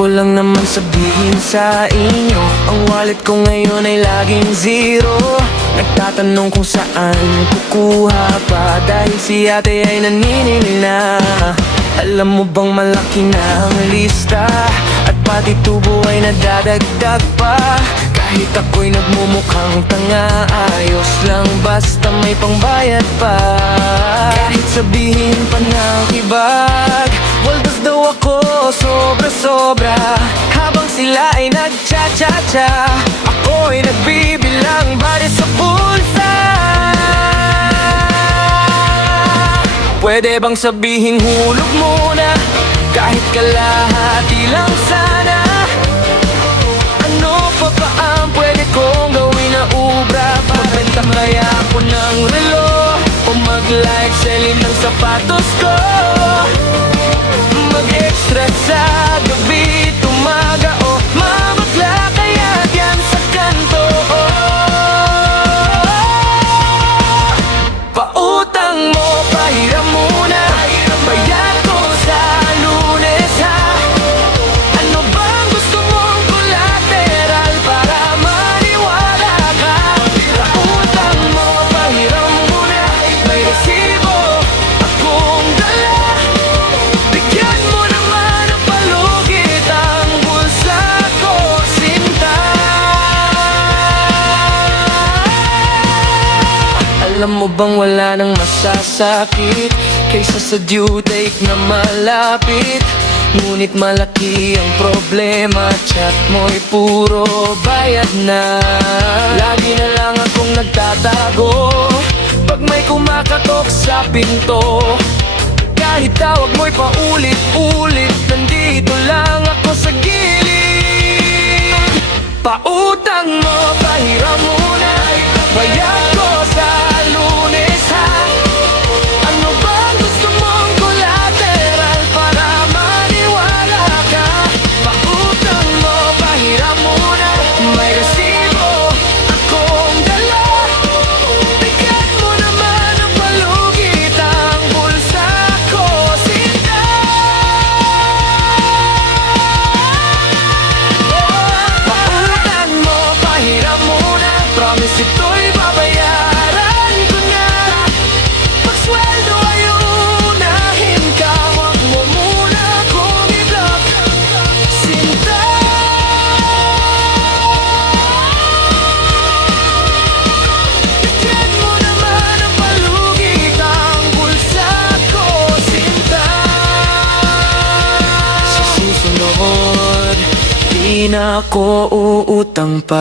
ko lang naman sabihin sa inyo, ang wallet ko ngayon ay laging zero. Nagtatanong kung saan kukuha pa, dahil si ate ay naniningil na. Alam mo bang malaki na ang lista, at pati tubo ay nadadagdag pa. Kahit ako'y nagmumukhang tanga, ayos lang basta may pangbayad pa. Kahit sabihin pa ng ibag, waldas daw ako sobra-sobra. Habang sila ay nagcha-cha-cha, ako'y nagbibilang bari sa bulsa. Pwede bang sabihing hulog muna, kahit kalahati lang sana? Ano pa ba ang pwede kong gawin na ubra? Magbenta kaya ako ng relo, o mag-live selling ng sapatos ko? Mag-extra sa gabi, tumaga o mamagla kaya diyan sa kanto. Pautang mo, pahiram muna, bayad ko sa Lunes ha. Ano bang gusto mong collateral para maniwala ka? Pautang mo, pahiram muna, may resibo akong dala. Bigyan mo naman ng palugit ang bulsa ko, sinta. Alam mo bang wala nang masasakit kaysa sa due date na malapit? Ngunit malaki ang problema, chat mo'y puro bayad na. Lagi na lang akong nagtatago pag may kumakatok sa pinto. Kahit tawag mo'y paulit-ulit, nandito lang ako sa gilid. Pautang mo, pahiram muna, bayad ko sa Lunes ha. Ano bang gusto mong collateral para maniwala ka? Pautang mo, pahiram muna, may resibo akong dala. Bigyan mo naman ng palugit ang bulsa ko, sinta. Pautang mo, pahiram muna, promise ito'y babayaran ko na. Pagsweldo ay uunahin ka, wag mo muna kong i-block, sinta. Bigyan mo naman ng palugit ang bulsa ko, sinta. Sa susunod, di na ako uutang pa.